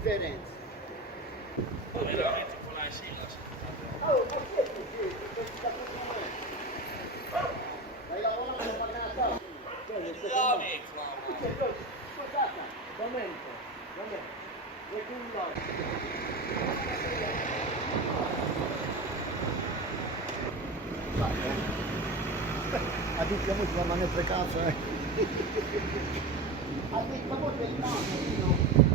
differenza. Poi veramente con la silla. Oh, ma chi è che questa cosa è? Stai lavorando pagata? Scusate, momento, Addiamo la mano per casa, A te, ma poi per il naso, no?